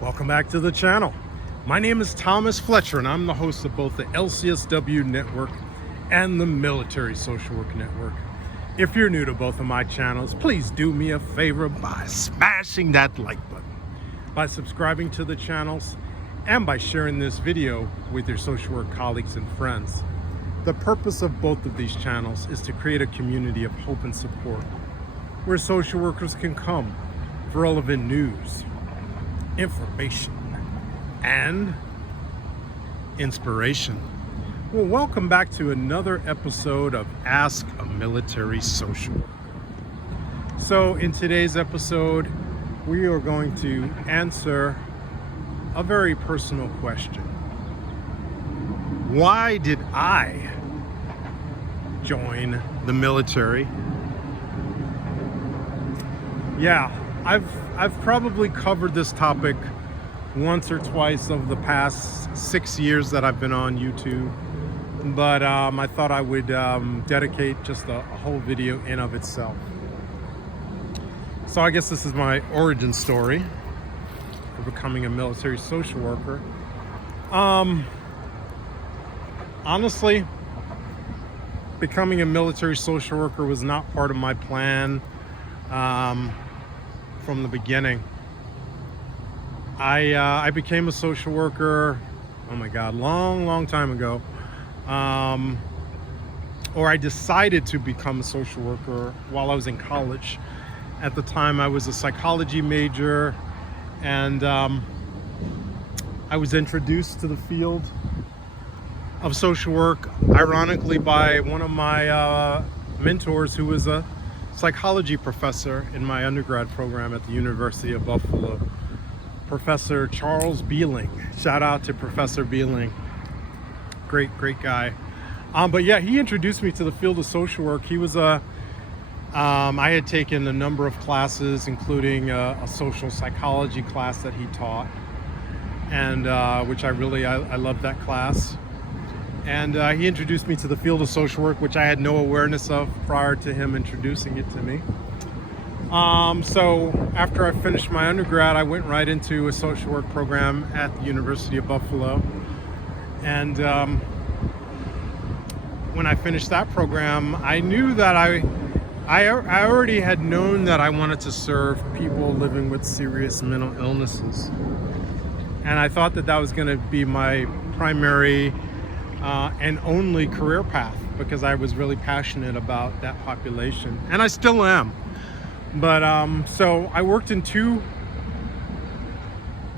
Welcome back to the channel. My name is Thomas Fletcher and I'm the host of both the LCSW network and the Military Social Work Network. If you're new to both of my channels, please do me a favor by smashing that like button, by subscribing to the channels, and by sharing this video with your social work colleagues and friends. The purpose of both of these channels is to create a community of hope and support where social workers can come for relevant news, information, and inspiration. Well, welcome back to another episode of Ask a Military Social Worker. So in today's episode, we are going to answer a very personal question. Why did I join the military? Yeah, I've probably covered this topic once or twice over the past 6 years that I've been on YouTube, but I thought I would dedicate just a whole video in of itself. So I guess this is my origin story for becoming a military social worker. Honestly, becoming a military social worker was not part of my plan from the beginning. I became a social worker, oh my God, long time ago. Or I decided to become a social worker while I was in college. At the time, I was a psychology major, and I was introduced to the field of social work, ironically, by one of my mentors who was a psychology professor in my undergrad program at the University of Buffalo, Professor Charles Beeling. Shout out to Professor Beeling. Great guy. But yeah, he introduced me to the field of social work. He was I had taken a number of classes, including a social psychology class that he taught, and which I loved that class. And he introduced me to the field of social work, which I had no awareness of prior to him introducing it to me. So after I finished my undergrad, I went right into a social work program at the University of Buffalo. And when I finished that program, I knew that I already had known that I wanted to serve people living with serious mental illnesses. And I thought that was going to be my primary and only career path, because I was really passionate about that population, and I still am. But so I worked in 2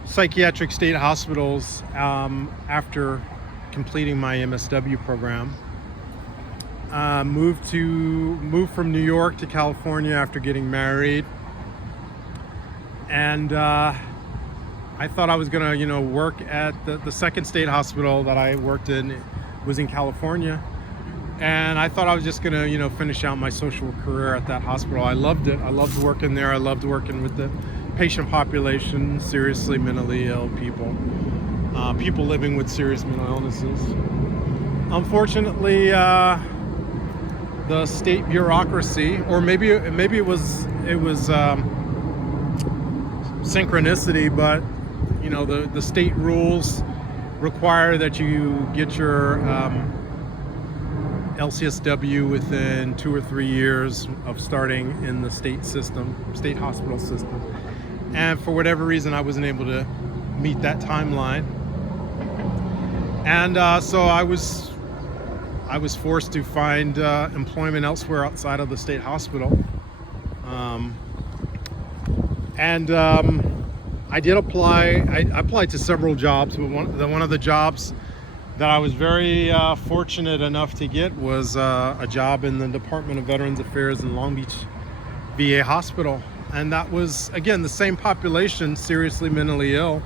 psychiatric state hospitals after completing my MSW program. Moved from New York to California after getting married, and I thought I was gonna, work at the second state hospital that I worked in was in California, and I thought I was just gonna, finish out my social work career at that hospital. I loved it. I loved working there. I loved working with the patient population, seriously mentally ill people, people living with serious mental illnesses. Unfortunately, the state bureaucracy, or maybe it was synchronicity, but the state rules require that you get your LCSW within 2 or 3 years of starting in the state hospital system. And for whatever reason, I wasn't able to meet that timeline. And so I was forced to find employment elsewhere outside of the state hospital. I did apply. I applied to several jobs, but one of the jobs that I was very fortunate enough to get was a job in the Department of Veterans Affairs in Long Beach VA Hospital. And that was, again, the same population, seriously mentally ill.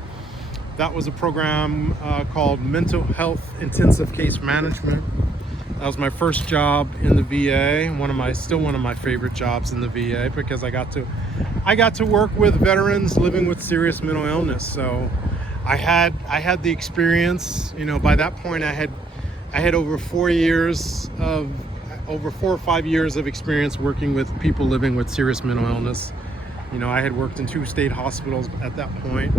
That was a program called Mental Health Intensive Case Management. That was my first job in the VA, still one of my favorite jobs in the VA, because I got to work with veterans living with serious mental illness. So I had the experience. By that point, I had over 4 or 5 years of experience working with people living with serious mental illness. I had worked in 2 state hospitals at that point.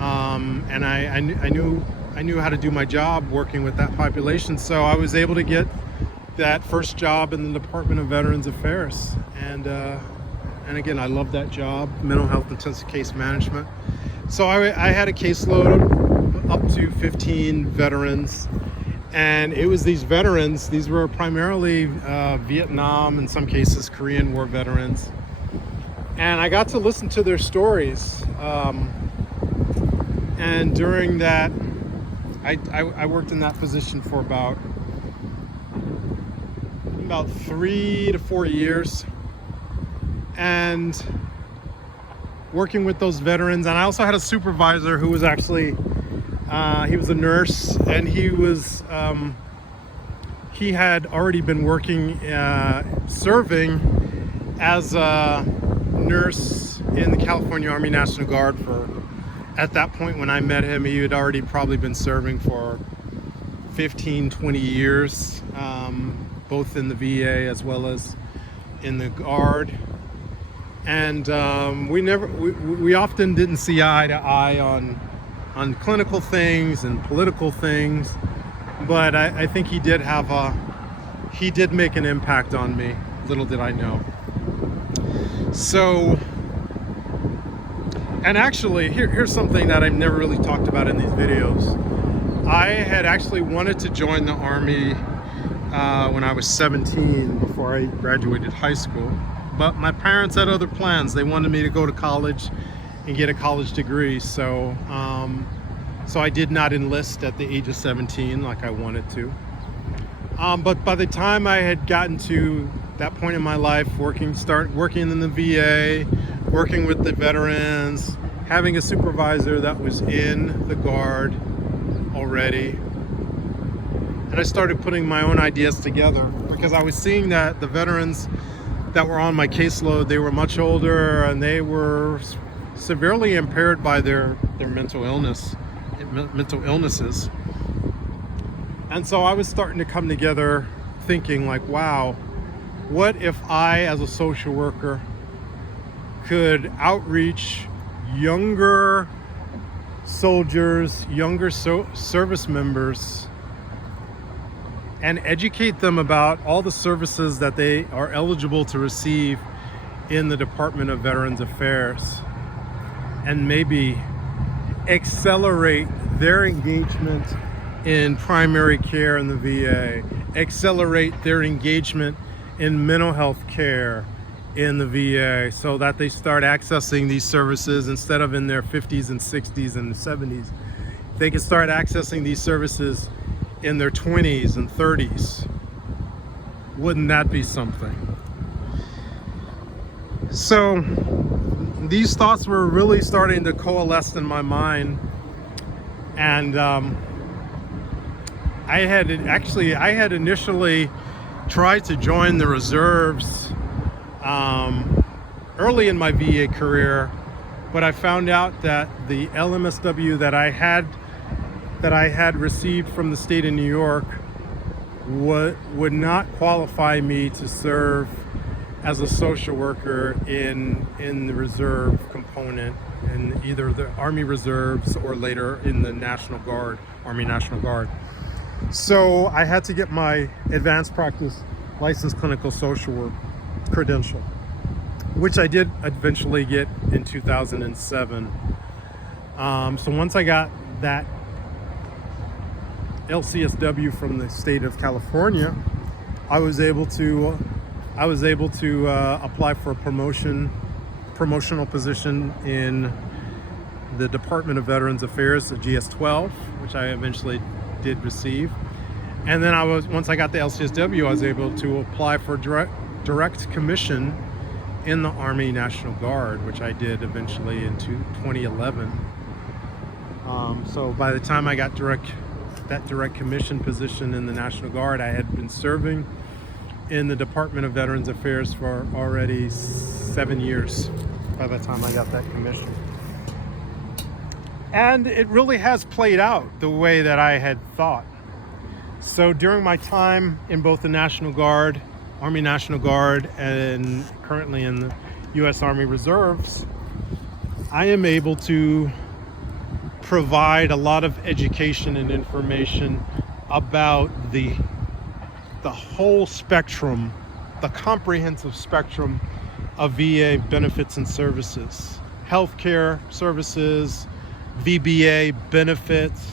And I knew how to do my job working with that population. So I was able to get that first job in the Department of Veterans Affairs. And again, I love that job, mental health intensive case management. So I had a caseload up to 15 veterans. And it was these veterans, these were primarily Vietnam, in some cases Korean War veterans. And I got to listen to their stories. And during that, I worked in that position for about 3 to 4 years. And working with those veterans, and I also had a supervisor who was actually he was a nurse, and he had already been working serving as a nurse in the California Army National Guard for, at that point when I met him, he had already probably been serving for 15-20 years, both in the VA as well as in the Guard. And we often didn't see eye to eye on clinical things and political things, but I think he did make an impact on me, little did I know. So, and actually, here's something that I've never really talked about in these videos. I had actually wanted to join the Army when I was 17, before I graduated high school. But my parents had other plans. They wanted me to go to college and get a college degree. So I did not enlist at the age of 17 like I wanted to. But by the time I had gotten to that point in my life, start working in the VA, working with the veterans, having a supervisor that was in the Guard already, and I started putting my own ideas together, because I was seeing that the veterans that were on my caseload, they were much older and they were severely impaired by their mental illnesses. And so I was starting to come together thinking like, wow, what if I, as a social worker, could outreach younger soldiers, younger service members, and educate them about all the services that they are eligible to receive in the Department of Veterans Affairs, and maybe accelerate their engagement in primary care in the VA, accelerate their engagement in mental health care in the VA, so that they start accessing these services instead of in their 50s and 60s and 70s. They can start accessing these services in their 20s and 30s. Wouldn't that be something? So these thoughts were really starting to coalesce in my mind, and I had initially tried to join the reserves early in my VA career, but I found out that the LMSW that I had received from the state of New York would not qualify me to serve as a social worker in the reserve component, in either the Army Reserves or later in the National Guard, Army National Guard. So I had to get my advanced practice licensed clinical social work credential, which I did eventually get in 2007. So once I got that LCSW from the state of California, I was able to apply for a promotional position in the Department of Veterans Affairs, the GS-12, which I eventually did receive. And then once I got the LCSW, I was able to apply for direct commission in the Army National Guard, which I did eventually in 2011. So by the time I got that direct commission position in the National Guard, I had been serving in the Department of Veterans Affairs for already 7 years by the time I got that commission. And it really has played out the way that I had thought. So during my time in both the National Guard, Army National Guard, and currently in the U.S. Army Reserves, I am able to provide a lot of education and information about the whole spectrum, the comprehensive spectrum of VA benefits and services, healthcare services, VBA benefits.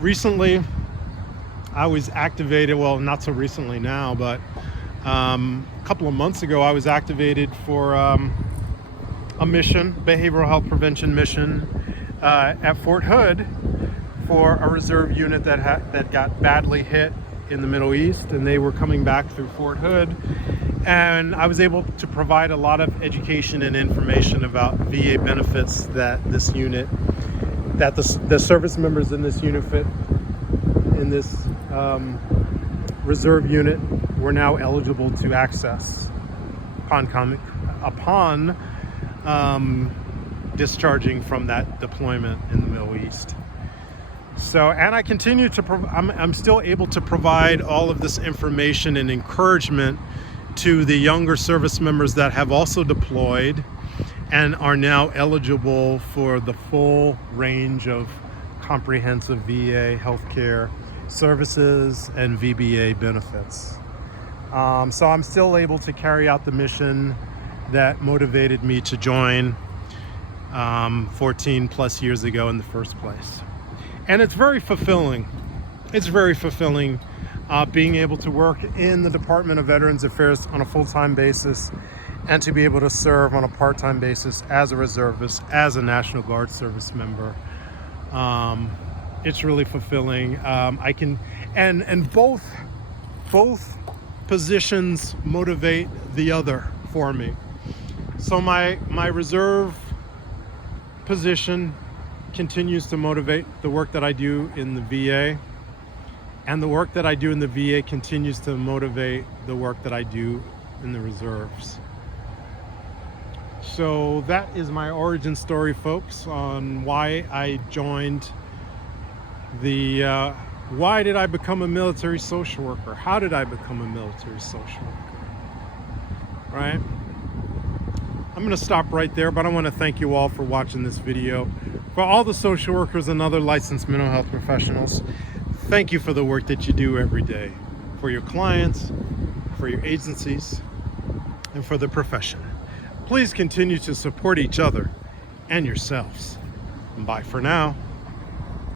Recently, I was activated, well, not so recently now, but a couple of months ago, I was activated for a mission, behavioral health prevention mission at Fort Hood for a reserve unit that got badly hit in the Middle East, and they were coming back through Fort Hood. And I was able to provide a lot of education and information about VA benefits that this unit, that the service members in this unit in this reserve unit were now eligible to access upon discharging from that deployment in the Middle East. So, and I continue to, I'm still able to provide all of this information and encouragement to the younger service members that have also deployed and are now eligible for the full range of comprehensive VA healthcare services and VBA benefits. So I'm still able to carry out the mission that motivated me to join 14 plus years ago in the first place. And it's very fulfilling. It's very fulfilling being able to work in the Department of Veterans Affairs on a full-time basis and to be able to serve on a part-time basis as a reservist, as a National Guard service member. It's really fulfilling. I can, and both positions motivate the other for me. So my reserve position continues to motivate the work that I do in the VA, and the work that I do in the VA continues to motivate the work that I do in the reserves. So that is my origin story, folks, on why I joined why did I become a military social worker? How did I become a military social worker? Right? I'm going to stop right there, but I want to thank you all for watching this video. For all the social workers and other licensed mental health professionals, thank you for the work that you do every day, for your clients, for your agencies, and for the profession. Please continue to support each other and yourselves. Bye for now.